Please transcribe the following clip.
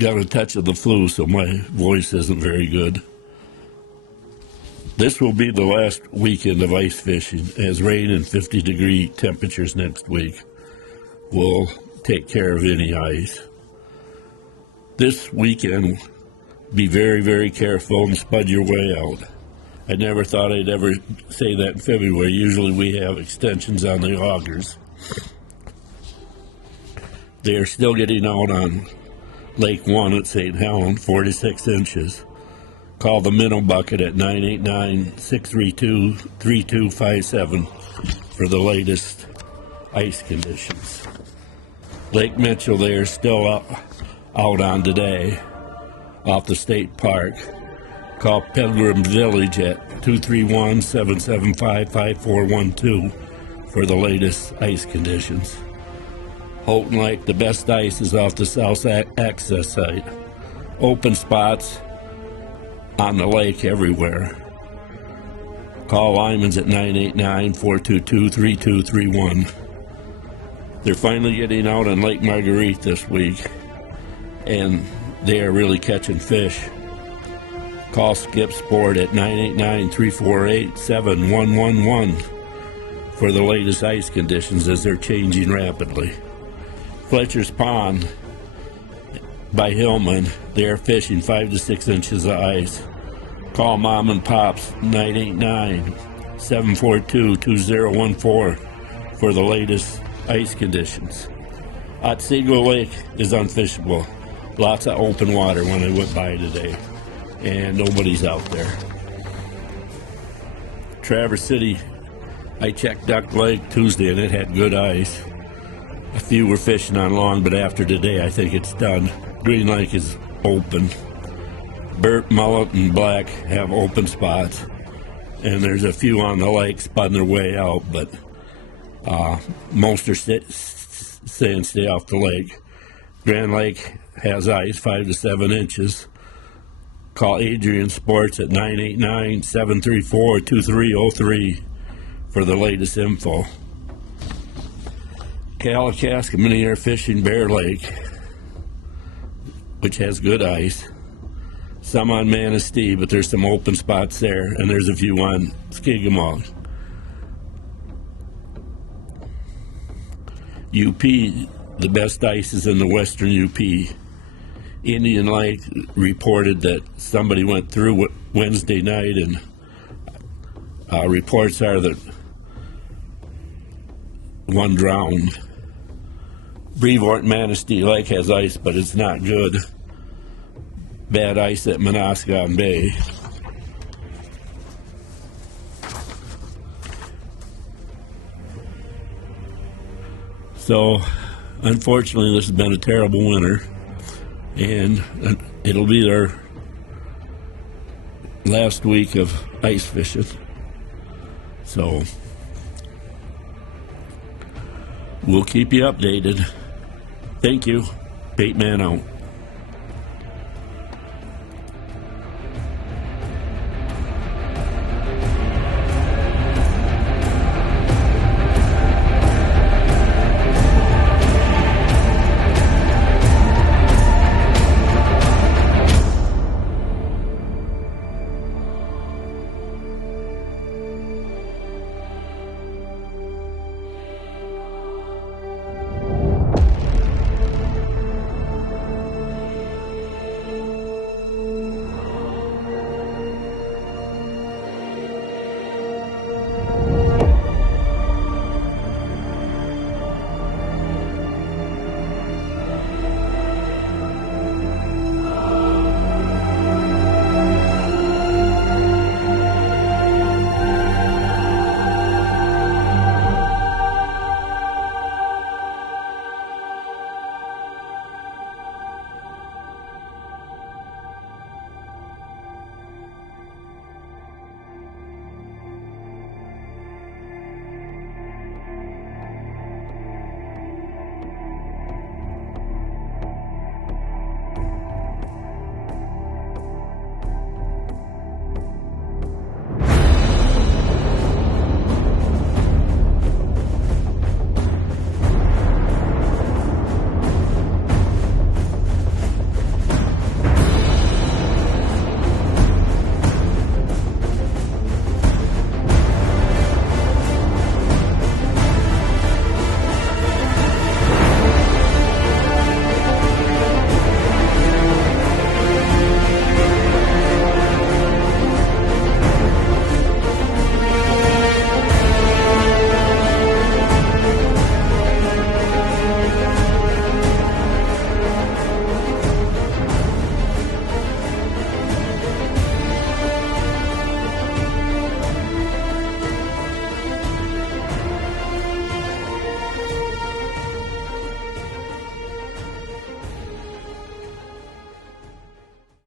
got a touch of the flu, so my voice isn't very good. This will be the last weekend of ice fishing, as rain and 50-degree temperatures next week will take care of any ice. This weekend, be very, very careful and spud your way out. I never thought I'd ever say that in February. Usually we have extensions on the augers. They are still getting out on Lake 1 at St. Helen, 46 inches. Call the minnow bucket at 989-632-3257 for the latest ice conditions. Lake Mitchell, they are still out on today off the state park. Call Pilgrim Village at 231-775-5412 for the latest ice conditions. Houghton Lake, the best ice is off the south access site. Open spots on the lake everywhere. Call Lyman's at 989-422-3231. They're finally getting out on Lake Marguerite this week, and they are really catching fish. Call Skip Sport at 989-348-7111 for the latest ice conditions as they're changing rapidly. Fletcher's Pond by Hillman, they are fishing 5 to 6 inches of ice. Call Mom and Pops 989-742-2014 for the latest ice conditions. Otsego Lake is unfishable. Lots of open water when I went by today, and nobody's out there. Traverse City, I checked Duck Lake Tuesday and it had good ice. A few were fishing on long, but after today I think it's done. Green Lake is open. Burt, Mullet, and Black have open spots, and there's a few on the lake spudding their way out, but most are saying stay off the lake. Grand Lake has ice 5 to 7 inches. Call Adrian Sports at 989-734-2303 for the latest info. Kalakaska, many are fishing Bear Lake, which has good ice. Some on Manistee, but there's some open spots there, and there's a few on Skigamaw. UP, the best ice is in the western UP. Indian Lake reported that somebody went through Wednesday night, and reports are that one drowned. Brevoort Manistee Lake has ice, but it's not good. Bad ice at Monascon Bay. So, unfortunately, this has been a terrible winter, and it'll be our last week of ice fishing. So, we'll keep you updated. Thank you. Baitman out.